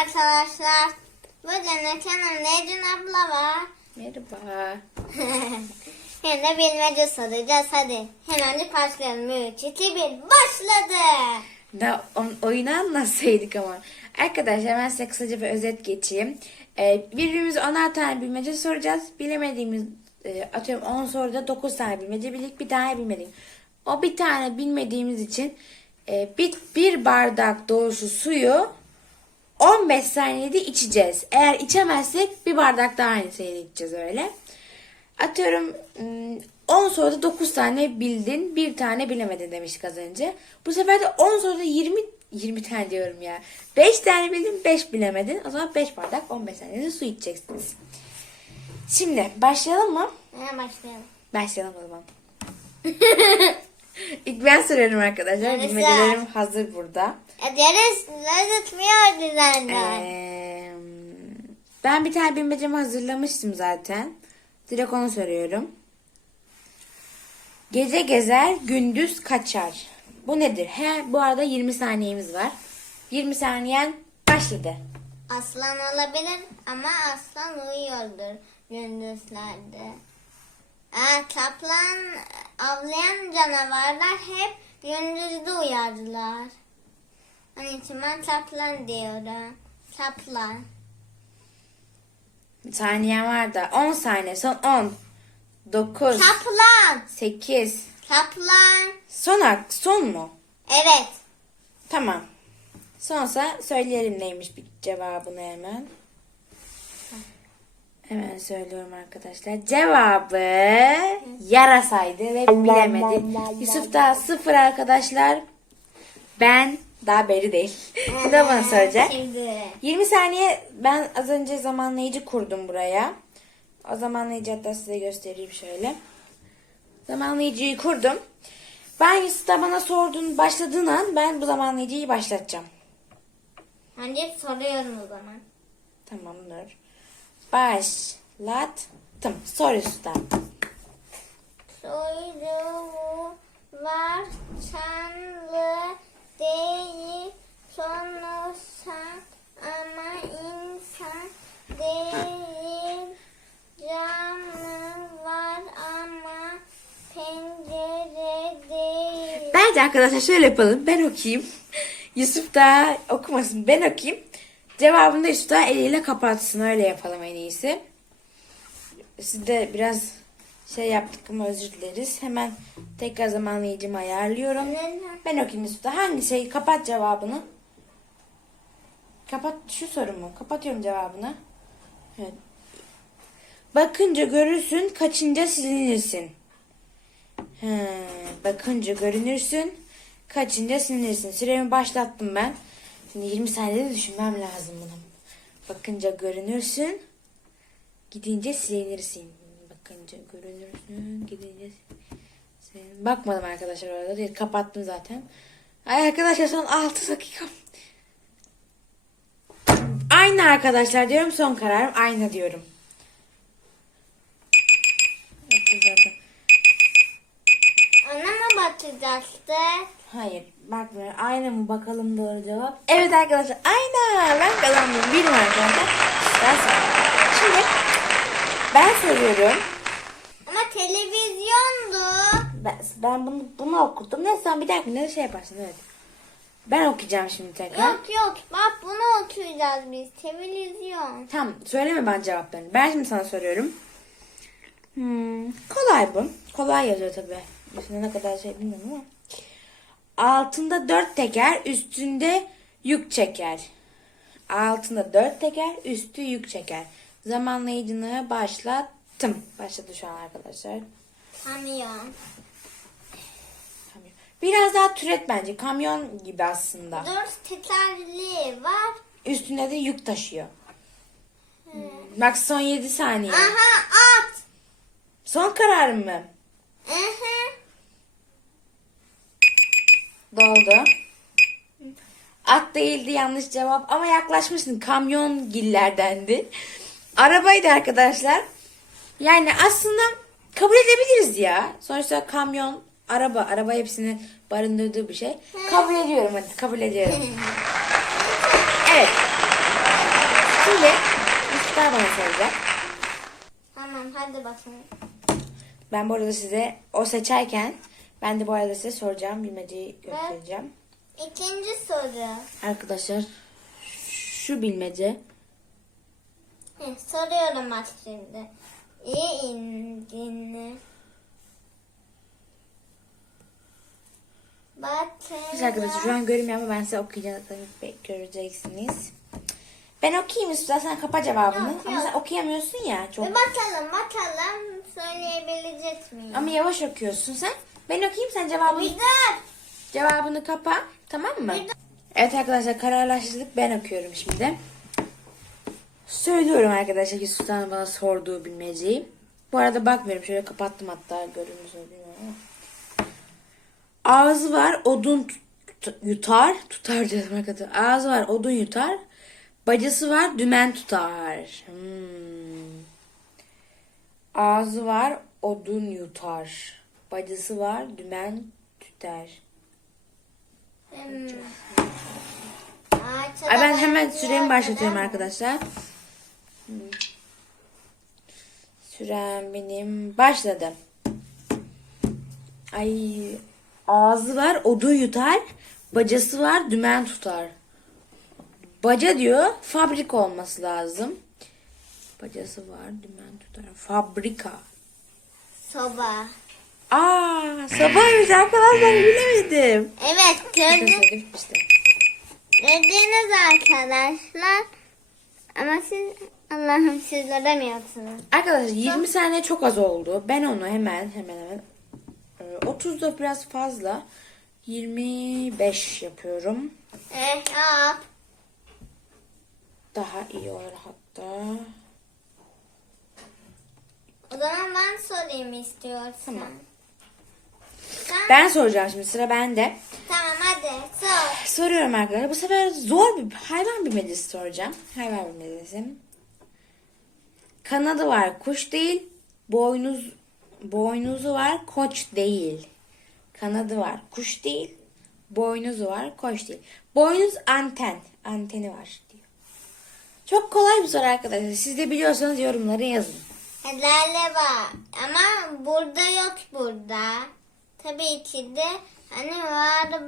arkadaşlar. Bugün Neçen'in Necin abla var. Merhaba. Hem de bilmece soracağız hadi. Hemen başlayalım. 3, 2, 1 başladı. Da on, oyunu anlatsaydık ama. Arkadaşlar ben size kısaca bir özet geçeyim. Ee, birbirimize 10'ar tane bilmece soracağız. Bilemediğimiz e, atıyorum 10 soruda 9 tane bilmece bildik. Bir tane bilmedik. O bir tane bilmediğimiz için e, bir, bir bardak dolusu suyu 15 saniyede içeceğiz. Eğer içemezsek bir bardak daha aynı sayıda içeceğiz öyle. Atıyorum ım, 10 soruda 9 tane bildin, bir tane bilemedin demiştik az önce. Bu sefer de 10 soruda 20 20 tane diyorum ya. 5 tane bildin, 5 bilemedin. O zaman 5 bardak 15 saniyede su içeceksiniz. Şimdi başlayalım mı? Hemen başlayalım. Başlayalım o zaman. İlk ben soruyorum arkadaşlar. Bilmecelerim hazır burada. E, diğeri tutmuyor düzenler. Ee, ben bir tane bilmecemi hazırlamıştım zaten. Direkt onu soruyorum. Gece gezer, gündüz kaçar. Bu nedir? He, bu arada 20 saniyemiz var. 20 saniyen başladı. Aslan olabilir ama aslan uyuyordur gündüzlerde. Aa, kaplan avlayan canavarlar hep gündüzde uyardılar. İçin ben kaplan diyorum. Kaplan. Saniyen var da 10 saniye. Son 10. 9. Kaplan. 8. Kaplan. Son hak. Son mu? Evet. Tamam. Sonsa söyleyelim neymiş bir cevabını hemen. Hemen söylüyorum arkadaşlar. Cevabı yarasaydı ve bilemedi. Yusuf da sıfır arkadaşlar. Ben daha beri değil. Bu da bana soracak. Şimdi. 20 saniye ben az önce zamanlayıcı kurdum buraya. O zamanlayıcı hatta size göstereyim şöyle. Zamanlayıcıyı kurdum. Ben Yusuf'ta bana sorduğun başladığın an ben bu zamanlayıcıyı başlatacağım. Hadi soruyorum o zaman. Tamamdır. Başlattım. Sor Yusuf'tan. Soyluğu var çanlı değil sonuçta ama insan değil camı var ama pencere değil. Bence arkadaşlar şöyle yapalım. Ben okuyayım. Yusuf da okumasın. Ben okuyayım. Cevabını da Yusuf da eliyle kapatsın. Öyle yapalım en iyisi. Siz de biraz şey yaptık ama özür dileriz. Hemen tekrar zamanlayıcımı ayarlıyorum. Ben okuyayım da. Hangi şey? Kapat cevabını. Kapat şu sorumu. Kapatıyorum cevabını. Evet. Bakınca görürsün, kaçınca silinirsin. He, bakınca görünürsün, kaçınca silinirsin. Süremi başlattım ben. Şimdi 20 saniyede düşünmem lazım bunu. Bakınca görünürsün, gidince silinirsin. Bakınca görünürsün, gidince silinirsin. Bakmadım arkadaşlar orada değil. Kapattım zaten. Ay arkadaşlar son 6 dakika. Aynı arkadaşlar diyorum son kararım aynı diyorum. Zaten. Ona mı bakacaktık? Hayır bakmıyorum. Aynı mı bakalım doğru cevap. Evet arkadaşlar aynı. Ben kazandım. Bilmiyorum arkadaşlar. Ben. Şimdi ben soruyorum. Ben, ben bunu, bunu okudum. Neyse sen bir dakika ne şey yaparsın evet. Ben okuyacağım şimdi tekrar. Yok yok bak bunu oturacağız biz. Televizyon. Tamam söyleme ben cevaplarını. Ben şimdi sana soruyorum. Hmm, kolay bu. Kolay yazıyor tabii. Üstünde ne kadar şey bilmiyorum ama. Altında dört teker, üstünde yük çeker. Altında dört teker, üstü yük çeker. Zamanlayıcını başlattım. Başladı şu an arkadaşlar. Kamyon. Kamyon. Biraz daha türet bence. Kamyon gibi aslında. Dört tekerli var. Üstünde de yük taşıyor. Hmm, Bak son 7 saniye. Aha at. Son kararım mı? Aha. Doldu. At değildi yanlış cevap ama yaklaşmışsın. Kamyon gillerdendi. Arabaydı arkadaşlar. Yani aslında kabul edebiliriz ya. Sonuçta kamyon, araba, araba hepsini barındırdığı bir şey. Kabul ediyorum hadi kabul ediyorum. Evet. Yusuflar bana soracak. Tamam hadi bakayım. Ben bu arada size o seçerken ben de bu arada size soracağım bilmeceyi göstereceğim. İkinci soru. Arkadaşlar şu bilmece Heh, soruyorum bak şimdi. İyi. Batı. Biz arkadaşlar şu an görünmüyor ama ben size. Tabii göreceksiniz. Ben okuyayım Yusuf. Sen kapa cevabını. Yok, Ama sen okuyamıyorsun ya çok. Bir bakalım bakalım söyleyebilecek miyim? Ama yavaş okuyorsun sen. Ben okuyayım sen cevabını, Güzel. cevabını kapa. Tamam mı? Evet arkadaşlar kararlaştırdık. Ben okuyorum şimdi. Söylüyorum arkadaşlar Yusuf'tan bana sorduğu bilmeceyi. Bu arada bakmıyorum. Şöyle kapattım hatta. Ama. Ağzı var odun yutar. Tutar diyorum arkadaşlar. Ağzı var odun yutar. Bacası var dümen tutar. Hmm. Ağzı var odun yutar. Bacası var dümen tutar. Hmm. Ay ben hemen süremi başlatıyorum arkadaşlar. Sürem benim başladı. Ay ağzı var odun yutar. Bacası var dümen tutar. Baca diyor fabrika olması lazım. Bacası var dümen tutar. Fabrika. Soba. Aa sabahmış arkadaşlar bilemedim. Evet gördüm. Gördünüz arkadaşlar. Ama siz Allah'ım siz göremiyorsunuz. Arkadaşlar 20 saniye çok az oldu. Ben onu hemen hemen hemen e, 30 da biraz fazla. 25 yapıyorum. Eh yap. Daha iyi olur hatta. O zaman ben sorayım istiyorsan. Tamam. Sen- Ben soracağım şimdi sıra bende. Tamam hadi sor. Soruyorum arkadaşlar. Bu sefer zor bir hayvan bilmecesi soracağım. Hayvan bilmecesi. Kanadı var kuş değil. Boynuz boynuzu var koç değil. Kanadı var kuş değil. Boynuzu var koç değil. Boynuz anten. Anteni var diyor. Çok kolay bir soru arkadaşlar. Siz de biliyorsanız yorumlara yazın. Helale var. Ama burada yok burada. Tabii ki de hani var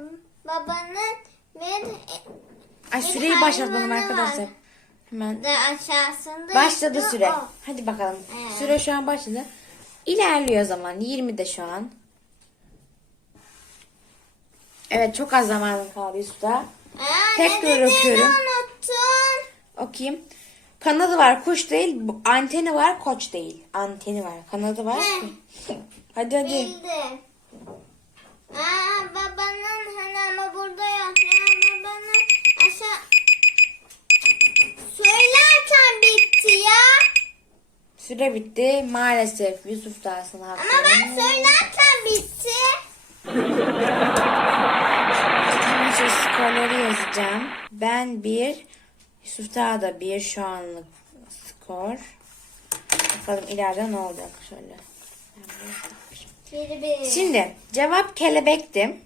babanın bir Ay süreyi başlatalım arkadaşlar. var. Hemen de aşağısında Başladı işte süre. o. Hadi bakalım. Evet. Süre şu an başladı. İlerliyor zaman. 20'de şu an. Evet çok az zamanım kaldı Yusuf'ta. Aa, Tekrar ne dediğini okuyorum. unuttun. Okuyayım. Kanadı var kuş değil. bu- Anteni var koç değil. Anteni var. Kanadı var. Hadi hadi. Bildim. Aa babanın hani ama burada yok. Ya babanın aşağı söylerken bitti ya. Süre bitti. Maalesef Yusuf da sana Ama ben söylerken bitti. Şu skorları yazacağım. Ben bir, Yusuf Dağ da bir şu anlık skor. Bakalım ileride ne olacak şöyle. Şimdi cevap kelebekti.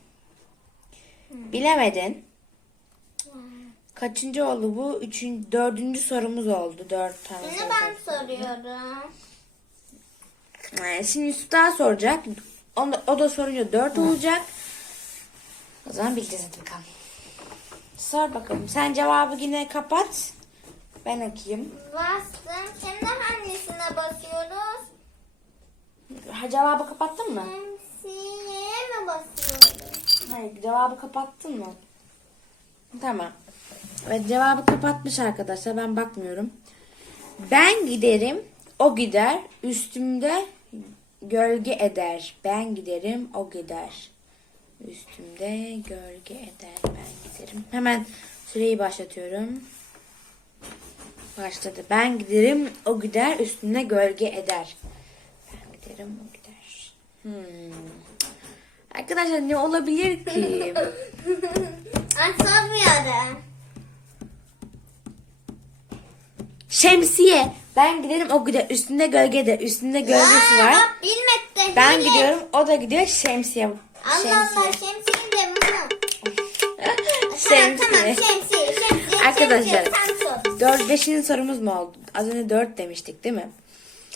Bilemedin. Kaçıncı oldu bu? Üçüncü, dördüncü sorumuz oldu. Dört tane Şimdi ben soruyorum. Ee, Şimdi Yusuf daha soracak. O da, o da sorunca dört olacak. O zaman bileceğiz hadi bakalım. Sor bakalım. Sen cevabı yine kapat. Ben okuyayım. Bastım. Şimdi hangisine basıyoruz? Ha, cevabı kapattın mı? Şemsiyeye mi basıyoruz? Hayır cevabı kapattın mı? Tamam. Evet cevabı kapatmış arkadaşlar. Ben bakmıyorum. Ben giderim. O gider. Üstümde gölge eder. Ben giderim. O gider. Üstümde gölge eder. Ben giderim. Hemen süreyi başlatıyorum. Başladı. Ben giderim. O gider. Üstümde gölge eder. Ben giderim. O gider. Hmm. Arkadaşlar ne olabilir ki? Ben sormuyorum. Şemsiye. Ben giderim o gider. Üstünde gölgede. Üstünde gölgesi Aa, var. Bak bilmekte. Ben hile. gidiyorum. O da gidiyor. Şemsiye. Allah Allah şemsiye de bunu. Tamam Şemsiye. tamam şemsiye şemsiye. Arkadaşlar şemsiye, sen sor. 4 5. sorumuz mu oldu? Az önce 4 demiştik değil mi?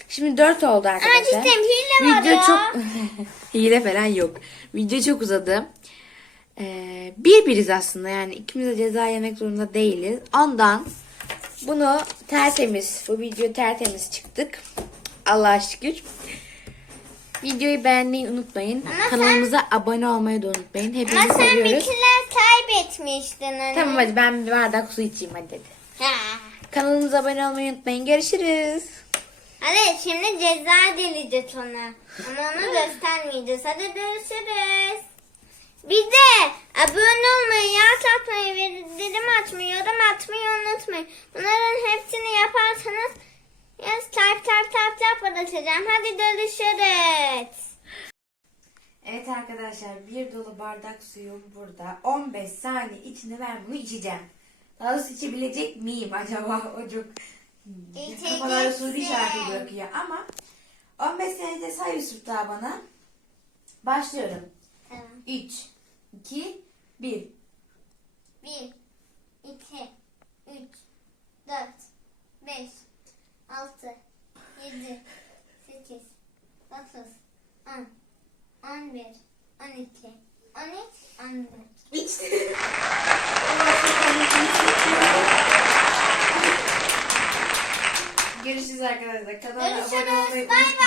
Şimdi 4 oldu arkadaşlar. cidden hile var Video ya. çok hile falan yok. Video çok uzadı. Ee, bir biriz aslında yani ikimiz de ceza yemek zorunda değiliz. Ondan bunu tertemiz, bu video tertemiz çıktık. Allah'a şükür. Videoyu beğenmeyi unutmayın. Ama Kanalımıza abone olmayı da unutmayın. Hepinizi Ama sen bir seviyoruz. şeyler kaybetmiştin hani. Tamam hadi ben bir bardak su içeyim hadi. dedi. Ha. Kanalımıza abone olmayı unutmayın. Görüşürüz. Hadi şimdi ceza dileyeceğiz ona. Ama onu göstermeyeceğiz. Hadi görüşürüz. Bir de abone olmayı, yaz atmayı ve bildirim açmayı, yorum atmayı unutmayın. Bunların hepsini yaparsanız yaz type type type type atacağım. Hadi görüşürüz. Evet arkadaşlar bir dolu bardak suyum burada. 15 saniye içinde ben bunu içeceğim. Daha doğrusu içebilecek miyim acaba? O çok kafalarda soru işareti bırakıyor ama 15 saniyede say Yusuf daha bana. Başlıyorum. Tamam. 3, 2, 1. 1, 2, 3, 4, 5, 6, 7, 8, 9, 10, 11, 12, 13, 14. İçtim. Görüşürüz arkadaşlar. Kanala abone olmayı unutmayın.